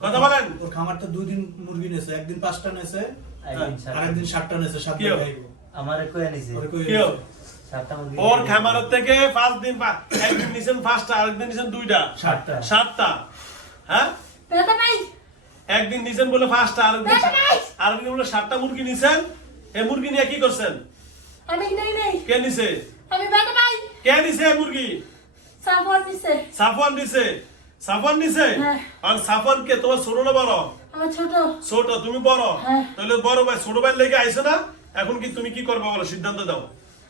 কথা বলেন। ওর খামার তো দুই দিন মুরগি নেছে একদিন পাঁচটা নেছে সাতটা। আরেকদিন সাতটা নেছে সাত কি দিন হবে? কয়ে নিছে। কেউ ওর খামারের থেকে পাঁচ দিন একদিন নিছেন পাঁচটা আরেকদিন নিছেন দুইটা। সাতটা। সাতটা। হ্যাঁ? একদিন নিছেন বলে পাঁচটা আরেকদিন আরেকদিন বলে সাতটা মুরগি নিছেন এই মুরগি নিয়ে কি করছেন? আমি নেই নেই। কে নিছে? আমি দাদা ভাই। কে নিছে মুরগি? সাবন নিছে। সাফওয়ান নিছে সাফওয়ান নিছে? হ্যাঁ। আর সাফওয়ান কে তোমার ছোট না বড়? আমার ছোট। ছোট তুমি বড়? হ্যাঁ। তাহলে বড় ভাই ছোট ভাই লেগে আইছো না? এখন কি তুমি কি করবে বলো সিদ্ধান্ত দাও।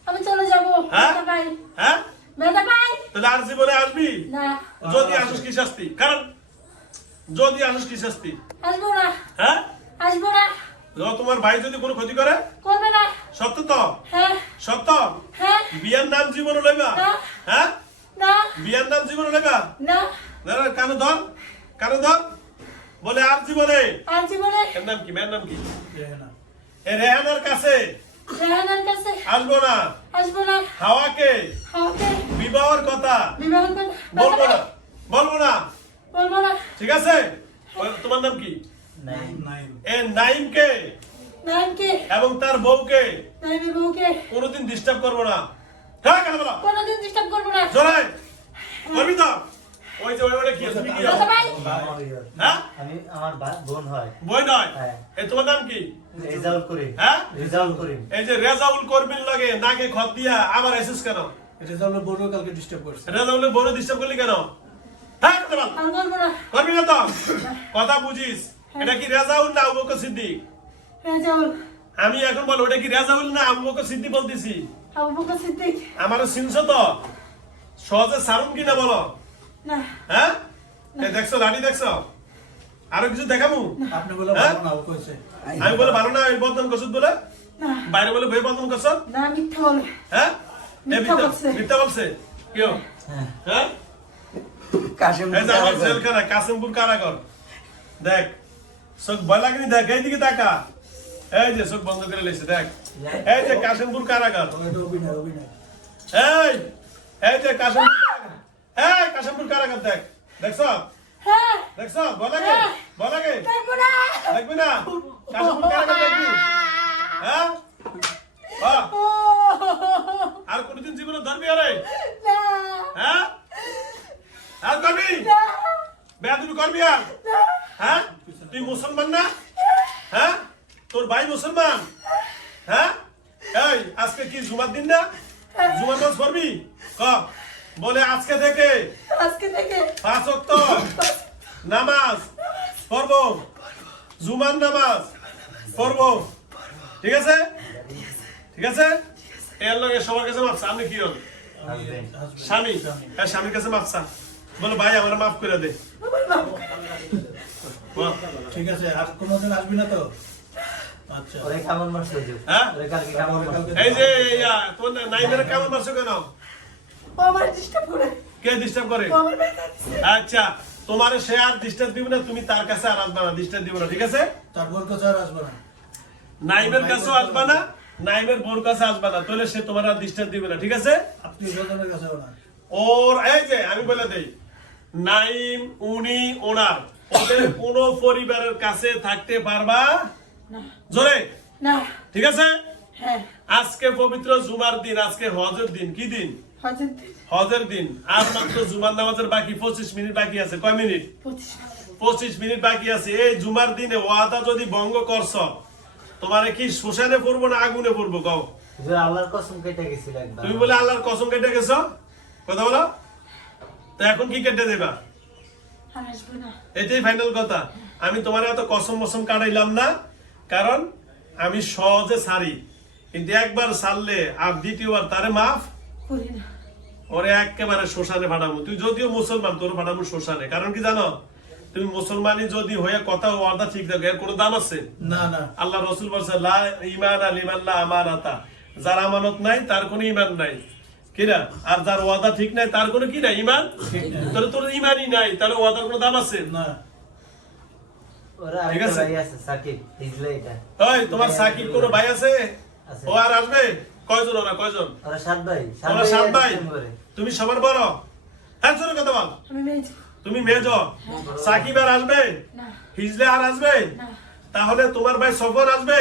আমি চলে যাব। হ্যাঁ? ভাই। হ্যাঁ? তাহলে আর জীবনে আসবি? না। যদি আসুস কি শাস্তি? কারণ যদি আসুস কি শাস্তি? আসব না। হ্যাঁ? আসব না। তোমার ভাই যদি কোনো ক্ষতি করে? করবে না। সত্য তো? হ্যাঁ। সত্য? হ্যাঁ। বিয়ার নাম জীবনে লইবা? না। হ্যাঁ? না। বিয়ার নাম জীবনে লইবা? না। কানে ধর কানে ধর বলে আর জীবনে। আর জীবনে। এর নাম কি? মেয়ের নাম কি? রেহেনা। এ রেহানার কাছে। রেহানার কাছে। আসব না। আসব না। হাওয়াকে। হাওকে বিবাহের কথা। বিবাহ করবে বলব না। বলব না। বলব না। ঠিক আছে? তোমার নাম কি? নাই নাইম। এ নাইমকে। নাইমকে। এবং তার বউকে। নাইমের বউকে। কোনোদিন ডিস্টার্ব করব না। কোনোদিন ডিস্টার্ব করব না। জোরাই। করবি তো? ওই যে ওই ওটা কি তুমি কি হ্যাঁ? আমি আমার বোন হয়। বই নয়? হ্যাঁ। এ তোমার নাম কি? রেজাল্ট করি হ্যাঁ? রেজাল্ট করি এই যে রেজাউল কর্মীর লাগে নাকে খত দিয়া আমার এসেস কেন? এটা বড় কালকে ডিস্টার্ব করছে। রেজাউলের বড় ডিস্টার্ব করলি কেন? হ্যাঁ করব না তো? কথা বুঝিস। এটা কি রেজাউল না আবু বকর সিদ্দিক? রেজাউল। আমি এখন বলো ওটা কি রেজাউল না আবু বকর সিদ্দিক বলতেছি? আবু বকর সিদ্দিক। আমার চিনছো তো? সহজে সারুন কিনা বলো? হ্যাঁ? দেখছ লাঠি দেখছ? আরও কিছু দেখামু আপনি বলে হ্যাঁ? ভালো না কইছে। আমি বলে ভালো না এই বদনাম করছ বলে? বাইরে বলে ভয় বদনাম করছ? না মিথ্যা বলে। হ্যাঁ? মিথ্যা মিথ্যা- বলছে। মিথ্যা বলছে? কেউ হ্যাঁ। হ্যাঁ? কারাগার। দেখ চোখ ভয় লাগেনি দেখ এই দিকে তাকা। এই যে চোখ বন্ধ করে লেছে দেখ। এই যে কাশিমপুর কারাগার। এই এই যে কাশিমপুর কারাগার। এই কাশিমপুর কারাগার দেখ? দেখছ? হ্যাঁ। দেখছ? লাগে ভয় না। দেখবি না? কাশিমপুর কারাগার দেখবি? হ্যাঁ? আর কোনদিন জীবনে ধরবি আরে? হ্যাঁ? আর করবি? না, বেয়া তুমি করবি আর? হ্যাঁ? তুই মুসলমান না? হ্যাঁ? তোর ভাই মুসলমান? হ্যাঁ? এই আজকে কি জুমার দিন না? জুমার নামাজ পড়বি? ক? বলে আজকে থেকে আজকে থেকে পাঁচ ওয়াক্ত নামাজ পড়ব। জুমার নামাজ পড়ব। ঠিক আছে? ঠিক আছে? এর লগে সবার কাছে মাপ চা। আপনি কি হন স্বামী। হ্যাঁ স্বামীর কাছে মাপ চা। বলে ভাই আমার মাফ করে দে। ঠিক আছে আর কোনোদিন আসবি না তো? আচ্ছা। হ্যাঁ? ওরে কালকে কেমন মারছে এই যে ইয়া, তোর নাইমের কেমন মারছো কেন? ও আমার ডিস্টার্ব করে কে ডিস্টার্ব করে ও আমার ব্যথা দিছে। আচ্ছা তোমার সে আর ডিস্টার্ব দিব না তুমি তার কাছে আর আসবা না ডিস্টার্ব দিব না ঠিক আছে? তার বোর কাছে আর আসব না। নাইমের কাছেও আসবা না নাইমের বোর কাছে আসবা না তাহলে সে তোমার আর ডিস্টার্ব দিবে না ঠিক আছে? আপনি স্বজনের কাছেও না। ওর এই যে আমি বলে দেই নাইম উনি ওনার ওদের কোন পরিবারের কাছে থাকতে পারবা? জোরে? না। ঠিক আছে? হ্যাঁ। আজকে পবিত্র জুমার দিন আজকে হজের দিন কি দিন? হজের দিন? আর মাত্র জুমার নামাজের বাকি পঁচিশ মিনিট বাকি আছে। কয় মিনিট? পঁচিশ মিনিট। বাকি আছে। এই জুমার দিনে ওয়াদা যদি ভঙ্গ করছ তোমারে কি শ্মশানে পড়ব না আগুনে পড়ব কও? আল্লাহর কসম কেটে গেছিল তুমি বলে আল্লাহর কসম কেটে গেছো? কথা বলো। তো এখন কি কেটে দেবা? এটাই ফাইনাল কথা। আমি তোমার এত কসম মসম কাটাইলাম না। কারণ আমি সহজে ছাড়ি কিন্তু একবার ছাড়লে আর দ্বিতীয়বার তারে মাফ করি না। ওরে একেবারে শ্মশানে পাঠাবো। তুই যদিও মুসলমান তোর পাঠাবো শ্মশানে। কারণ কি জানো? তুমি মুসলমানি যদি হয়ে কথা ওয়াদা ঠিক থাকো এর কোনো দাম আছে? না না। আল্লাহ রসুল বলছে লা ইমান আল ইমাল্লা আমানাতা। যার আমানত নাই তার কোনো ইমান নাই। কিনা আর যার ওয়াদা ঠিক নাই তার কোনো কি নাই? ইমান তাহলে তোর ইমানই নাই তাহলে ওয়াদার কোনো দাম আছে? না। ঠিক আছে। সাকিব। হিজলে এটা। ওই তোমার সাকিব কোনো ভাই আছে? আছে। ও আর আসবে? কয়জন ওরা কয়জন? ওরা সাত ভাই। ওরা সাত ভাই। তুমি সবার বড় হ্যাঁ কথা বল। আমি মেয়ে তুমি মেজ সাকিব আর আসবে? না। হিজলে আর আসবে? না। তাহলে তোমার ভাই সফর আসবে?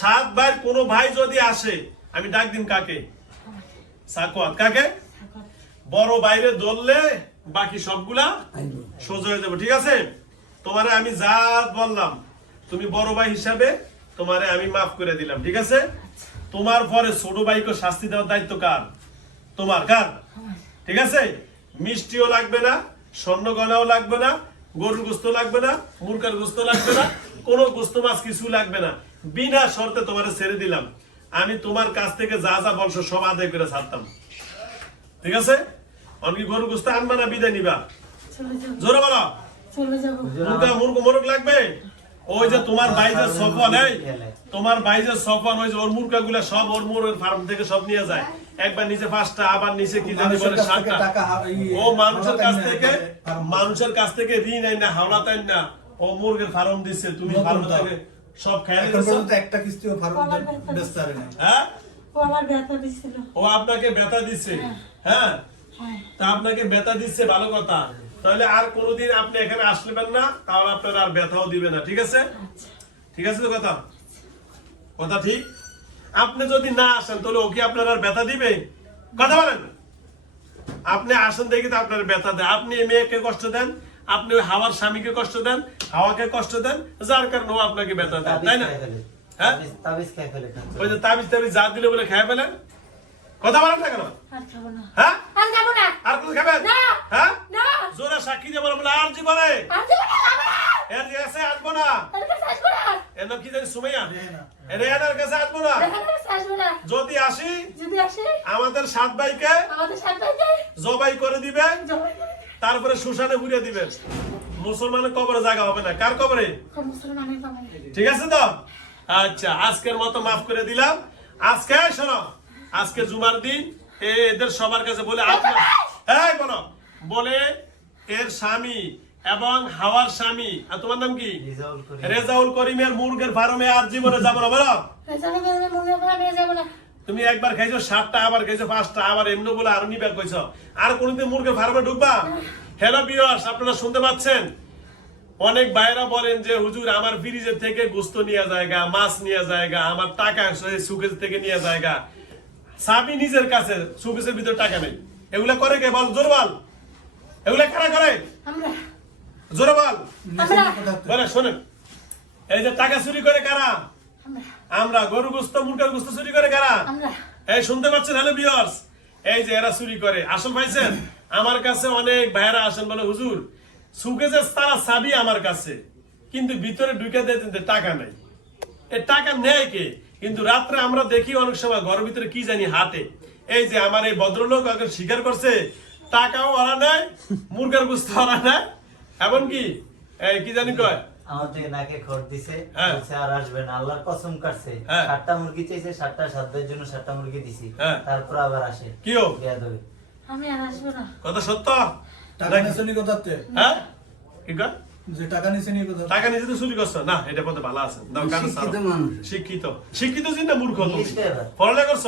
সাত ভাই কোনো ভাই যদি আসে আমি ডাক দিন কাকে? সাকওয়াত। কাকে? বড় বাইরে ধরলে বাকি সবগুলা সোজা হয়ে যাবে ঠিক আছে? তোমারে আমি যা বললাম। তুমি বড় ভাই হিসাবে তোমারে আমি মাফ করে দিলাম ঠিক আছে? তোমার পরে ছোট ভাইকে শাস্তি দেওয়ার দায়িত্ব কার? তোমার কার? ঠিক আছে? মিষ্টিও লাগবে না স্বর্ণ গয়নাও লাগবে না গরুর গোস্ত লাগবে না মুরকার গোস্ত লাগবে না কোনো গোস্ত মাছ কিছু লাগবে না। বিনা শর্তে তোমারে ছেড়ে দিলাম। আমি তোমার কাছ থেকে যা যা বলছো সব আদায় করে ছাড়তাম। ঠিক আছে? অনেক গরু গোস্ত আনবা না বিদায় নিবা। জোরে বলো। মুরগা মুরগ মোরগ লাগবে? ওই যে তোমার ভাই যে সফন এই তোমার ভাই যে সফন ওই যে ওর মুরগা গুলা সব ওর মুরগের ফার্ম থেকে সব নিয়ে যায়। একবার নিচে পাঁচটা আবার নিচে কি জানি বলে সাতটা। ও মানুষের কাছ থেকে মানুষের কাছ থেকে ঋণ আইন না হাওলা তাই না ও মুরগের ফার্ম দিচ্ছে তুমি ফার্ম থেকে সব খেয়ে এখন নিয়েছো পর্যন্ত একটা কিস্তিও ফার্ম আমার ব্যথা না হ্যাঁ? ও আমার ব্যথা দিছিল। ও আপনাকে বেতা দিচ্ছে হ্যাঁ। হ্যাঁ? তা আপনাকে বেতা দিচ্ছে ভালো কথা। তাহলে আর কোনোদিন আপনি এখানে আসলেন না তাহলে আপনার আর ব্যথাও দিবে না ঠিক আছে? ঠিক আছে তো কথা? কথা ঠিক? আপনি যদি না আসেন তাহলে ও কি আপনার আর ব্যথা দিবে? কথা বলেন। আপনি আসেন দেখি তো আপনার ব্যথা দেয়। আপনি এই মেয়েকে কষ্ট দেন আপনি হাওয়ার স্বামীকে কষ্ট দেন হাওয়াকে কষ্ট দেন যার কারণে ও আপনাকে ব্যথা দেয় তাই না? হ্যাঁ? তাবিজ- তাবিজ ওই যে তাবিজ তাবিজ যা দিলে বলে খেয়ে ফেলেন। কথা বলেন না কেন? হ্যাঁ? আর কোন খাবেন? হ্যাঁ? না। জোরে সাক্ষী দিয়ে বলে বলে আর জীবনে? এর কাছে আসব না। আর কাছে আসব না। এর নাম কি জানি সুমাইয়া? রেহানা। রেহানার কাছে আসব না। কাছে আসব না। যদি আসি যদি আসে আমাদের সাত ভাইকে জবাই করে দিবেন জবাই করে দিবে। তারপরে শ্মশানে ঘুরে দিবেন মুসলমানের কবরে জায়গা হবে না। কার কবরে? ঠিক আছে তো? আচ্ছা আজকের মতো মাফ করে দিলাম। আজকে শোনো আজকে জুমার দিন। এ এদের সবার কাছে বলে আপনার এই বলো। বলে এর স্বামী এবং হাওয়ার স্বামী। আর তোমার নাম কি? রেজাউল করিমের মুরগের ফার্মে আর জীবনে যাব না বলো। তুমি একবার খাইছো সাতটা আবার খাইছো পাঁচটা আবার এমনি বলে আরও নিবার কইছো। আর কোনদিন মুরগের ফার্মে ঢুকবা? হ্যালো বিয়ার্স আপনারা শুনতে পাচ্ছেন? অনেক ভাইরা বলেন যে হুজুর আমার ফ্রিজের থেকে গোস্ত নিয়ে জায়গা মাছ নিয়ে জায়গা আমার টাকা সুকেজ থেকে নিয়ে জায়গা সাবি নিজের কাছে সুকেজের ভিতরে টাকা নেই। এগুলা করে কে? বল জোর বল। এগুলা কারা করে? জোরে বল। বলে শোনেন। এই যে টাকা চুরি করে কারা? আমরা। আমরা গরু গোস্ত মুরগার গোস্ত চুরি করে কারা? আমরা। এই শুনতে পাচ্ছেন হ্যালো বিয়ার্স এই যে এরা চুরি করে। আসল পাইছেন? আমার কাছে অনেক ভাইরা আসেন বলে হুজুর সুকেজে তারা চাবি আমার কাছে কিন্তু ভিতরে ঢুকে দিয়েছেন যে টাকা নেই। এ টাকা নেয় কে? কিন্তু রাত্রে আমরা দেখি অনেক সময় ঘরের ভিতরে কি জানি হাতে। এই যে আমার এই ভদ্রলোক স্বীকার করছে টাকাও ওরা নেয় মুরগার গুস্ত ওরা নেয় এমনকি এই কি জানি কয়? আমার থেকে নাকে খড় দিছে হ্যাঁ। আর আসবে না আল্লাহর কসম কাটছে হ্যাঁ। সাতটা মুরগি চাইছে সাতটা জন্য সাতটা মুরগি দিছি। হ্যাঁ। তারপর আবার আসে। কিও আমি আর আসব না। কথা সত্য? টাকা কোথাও তো? হ্যাঁ? কি কয়? যে টাকা নিচে নিয়ে কোথাও টাকা নিজে তো চুরি করছ। না এটা পথে ভালো আছে। দাও শিক্ষিত মানুষ। শিক্ষিত। শিক্ষিত জিন মূর্খ তুমি পড়ালেখা করছ.